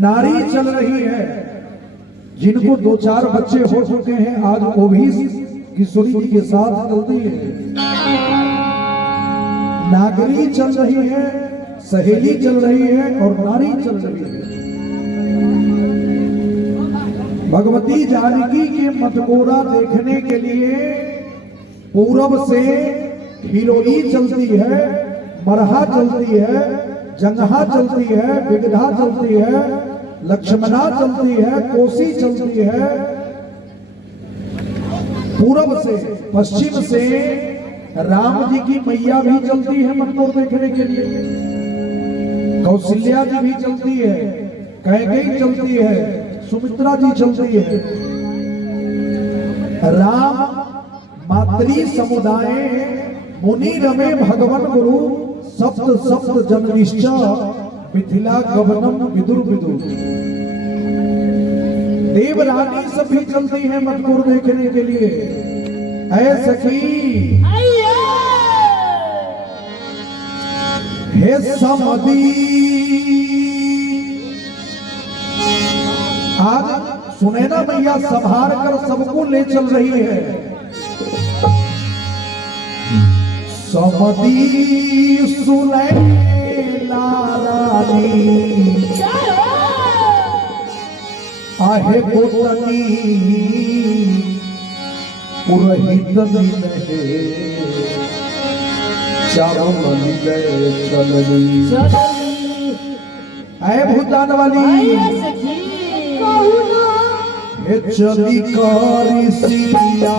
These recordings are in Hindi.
नारी चल रही है, जिनको 2-4 बच्चे हो चुके हैं, आज वो भी किशोरी जी के साथ चलती है। नागरी चल रही है, सहेली चल रही है और नारी चल रही है। भगवती जानकी के मटकोरा देखने के लिए पूरब से खिरोई चलती है, मरहा चलती है, जंगहा चलती है, बिगधा चलती है, लक्ष्मणा चलती है, कोसी चलती है। पूरब से पश्चिम से राम जी की मैया भी चलती है मटकोर देखने के लिए, कौशल्या जी भी चलती है, कैकेयी चलती है, सुमित्रा जी चलती है। राम मातृ समुदाय मुनि रमे भगवन गुरु सप्त सप्त जननिश्च मिथिला गवनम विदुर विदुर। देवरानी सब भी चलती है मटकोर देखने के लिए। ऐ सखी हे समदी, आज सुनैना मैया संभार कर सबको ले चल रही है। समदी सुनैना रानी आहे गोतनी पुरहित दिने चारों मनी गए चलनी। ऐ भूतान वाली हे चली करी सिया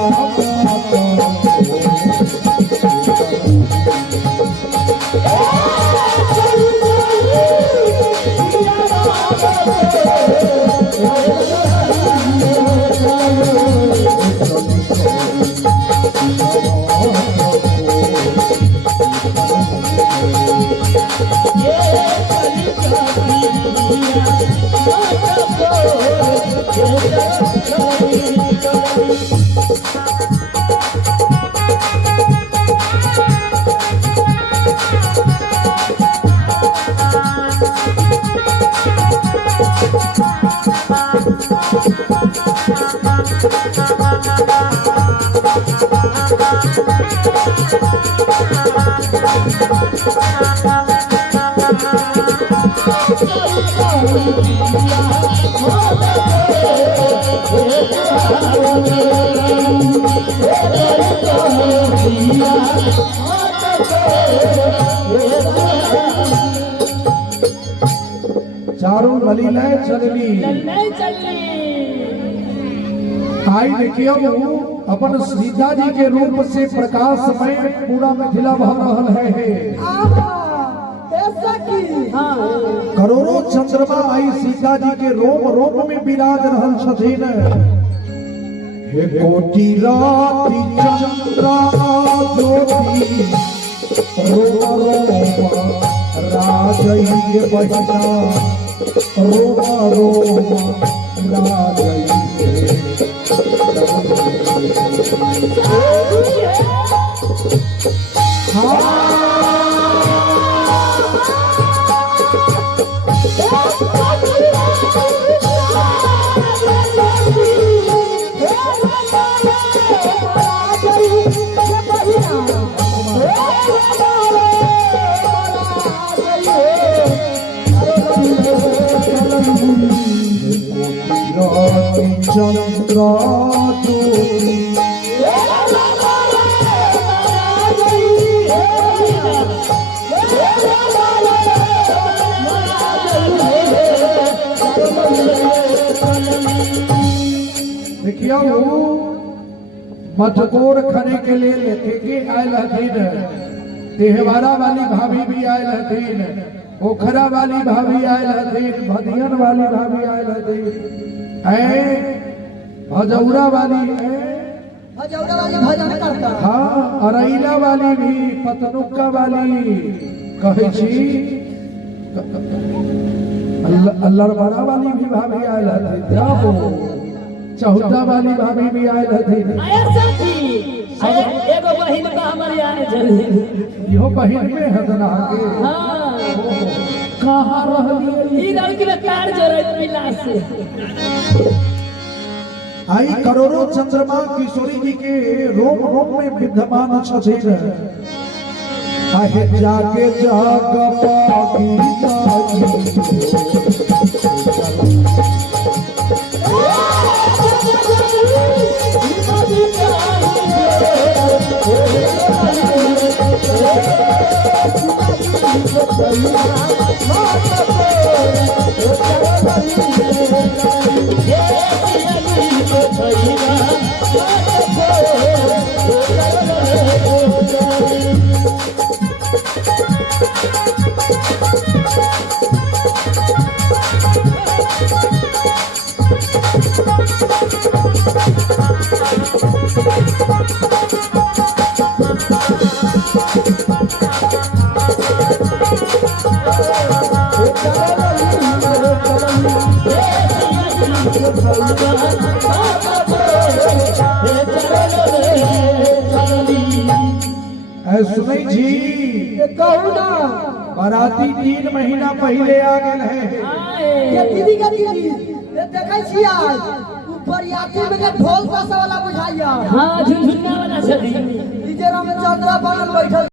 चारों ललीलाएं चलनी। आई देखियो अपन सीता जी के रूप से प्रकाशमय पूरा मिथिला भर रहल है। करोड़ों चंद्रमा आई सीता जी के रोम रोम में विराज रहल छथिन। हे कोटि राति चंद्रा ज्योति रोम रोम राजई बहिना रोम रोम राजई। चंद्रा देखियो मटकोर खाने के लिए लेके के आयल हथिन। तेहवारा वाली भाभी भी आयल हथिन, पोखरा वाली भाभी आयल हथिन, भदियन वाली भाभी आयल हथिन, भजौरा वाली भजन करता। हाँ, अरैला वाली भी, पतनुक्का वाली कहे छी, अल्लरबड़ा वाली भी भाभी आयल हथिन, जाबो चौथा वाली भाभी भी आयल हथिन। एगो बहिन का हमारे आने चली, इहो बहिन में हदना के। हाँ कहाँ रहली ई लड़की में तार जरत मिला से आई करोड़ों चंद्रमा किशोरी जी के रोम रोम में विद्यमान छछेर आहे जाके जाग पागी सुनई जी कहू ना बाराती 3 महीना पहले आ गए हैं। ये दीदी का दीदी ये देखै छी आज ऊपर यात्री में के ढोल बसा वाला बुझाइया हां झुनझुना वाला छदी डीजे में चंद्रा बनल बैठल